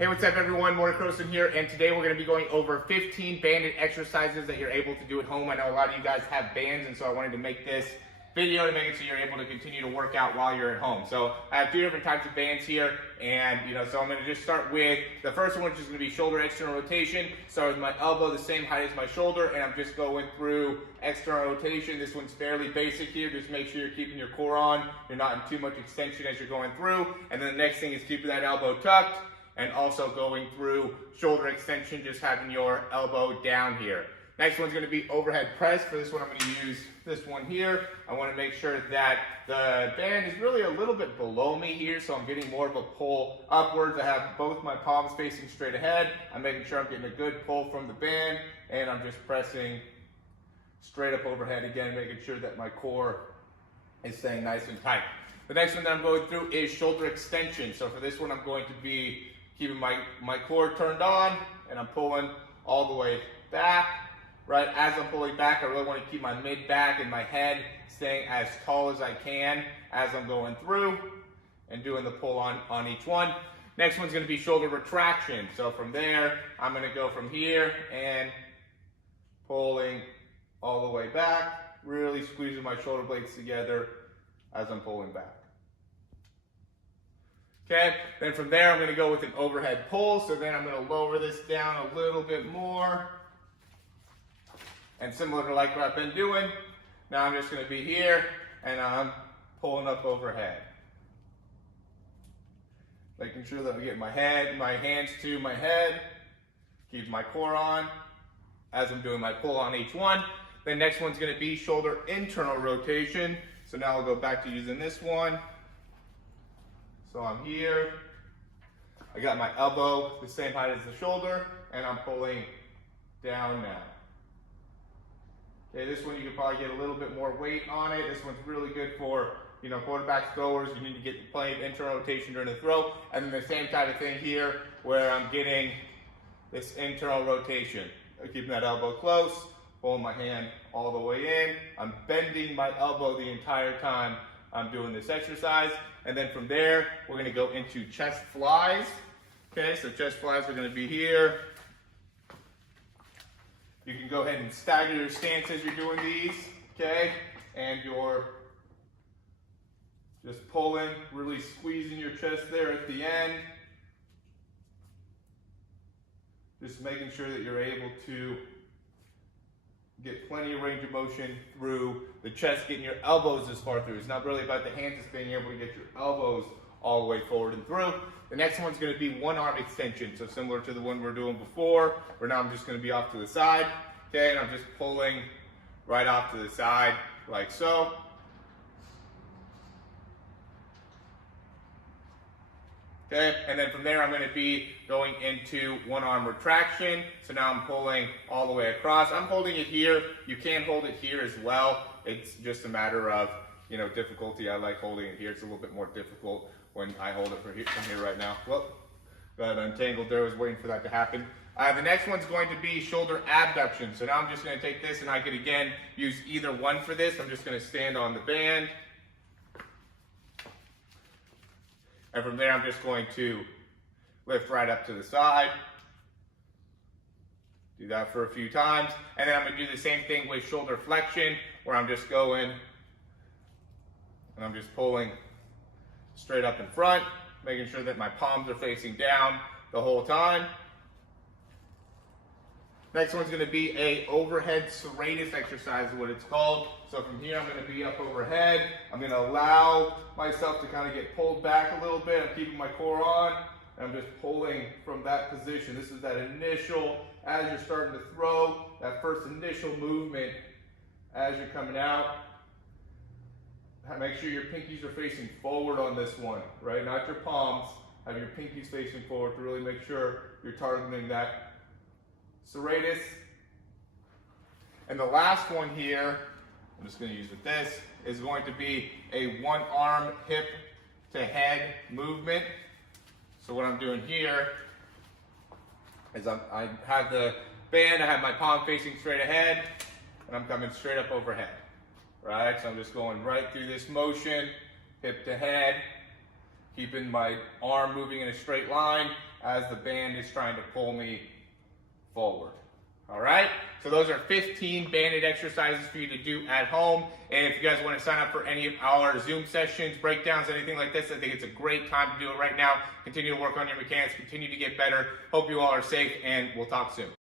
Hey, what's up everyone? Morton here, and today we're going to be going over 15 banded exercises that you're able to do at home. I know a lot of you guys have bands, and so I wanted to make this video to make it so you're able to continue to work out while you're at home. So I have two different types of bands here, and so I'm going to just start with the first one, which is going to be shoulder external rotation. Start with my elbow the same height as my shoulder, and I'm just going through external rotation. This one's fairly basic here. Just make sure you're keeping your core on. You're not in too much extension as you're going through. And then the next thing is keeping that elbow tucked, and also going through shoulder extension, just having your elbow down here. Next one's going to be overhead press. For this one, I'm going to use this one here. I want to make sure that the band is really a little bit below me here, so I'm getting more of a pull upwards. I have both my palms facing straight ahead. I'm making sure I'm getting a good pull from the band, and I'm just pressing straight up overhead again, making sure that my core is staying nice and tight. The next one that I'm going through is shoulder extension. So for this one, I'm going to be keeping my core turned on, and I'm pulling all the way back. Right, as I'm pulling back, I really want to keep my mid back and my head staying as tall as I can as I'm going through and doing the pull on each one. Next one's going to be shoulder retraction. So from there, I'm going to go from here and pulling all the way back, really squeezing my shoulder blades together as I'm pulling back. Okay, then from there, I'm going to go with an overhead pull. So then I'm going to lower this down a little bit more. And similar to like what I've been doing, now I'm just going to be here and I'm pulling up overhead. Making sure that I get my hands to my head, keep my core on as I'm doing my pull on each one. The next one's going to be shoulder internal rotation. So now I'll go back to using this one. So I'm here, I got my elbow the same height as the shoulder, and I'm pulling down now. Okay, this one you can probably get a little bit more weight on it. This one's really good for, quarterbacks, throwers. You need to get plenty of internal rotation during the throw. And then the same type of thing here where I'm getting this internal rotation. I'm keeping that elbow close, pulling my hand all the way in. I'm bending my elbow the entire time I'm doing this exercise. And then from there, we're gonna go into chest flies. Okay, so chest flies are gonna be here. You can go ahead and stagger your stance as you're doing these, okay? And you're just pulling, really squeezing your chest there at the end. Just making sure that you're able to get plenty of range of motion through the chest, getting your elbows this far through. It's not really about the hands, it's being able to get your elbows all the way forward and through. The next one's going to be one arm extension, so similar to the one we were doing before, where now I'm just going to be off to the side, okay, and I'm just pulling right off to the side like so. Okay, and then from there I'm going to be going into one arm retraction. So now I'm pulling all the way across. I'm holding it here. You can hold it here as well. It's just a matter of, difficulty. I like holding it here. It's a little bit more difficult when I hold it from here right now. Well, got untangled there. I was waiting for that to happen. The next one's going to be shoulder abduction. So now I'm just going to take this, and I could again use either one for this. I'm just going to stand on the band. And from there, I'm just going to lift right up to the side. Do that for a few times. And then I'm going to do the same thing with shoulder flexion, where I'm just going and I'm just pulling straight up in front, making sure that my palms are facing down the whole time. Next one's going to be a overhead serratus exercise is what it's called. So from here I'm going to be up overhead. I'm going to allow myself to kind of get pulled back a little bit. I'm keeping my core on, and I'm just pulling from that position. This is that initial, as you're starting to throw, that first initial movement as you're coming out. Make sure your pinkies are facing forward on this one, right? Not your palms. Have your pinkies facing forward to really make sure you're targeting that serratus. And the last one here, I'm just going to use with this, is going to be a one arm hip to head movement. So what I'm doing here is I have the band, I have my palm facing straight ahead, and I'm coming straight up overhead. Right, so I'm just going right through this motion, hip to head, keeping my arm moving in a straight line, as the band is trying to pull me forward. All right, so those are 15 banded exercises for you to do at home. And if you guys want to sign up for any of our Zoom sessions, breakdowns, anything like this, I think it's a great time to do it right now. Continue to work on your mechanics, continue to get better. Hope you all are safe, and we'll talk soon.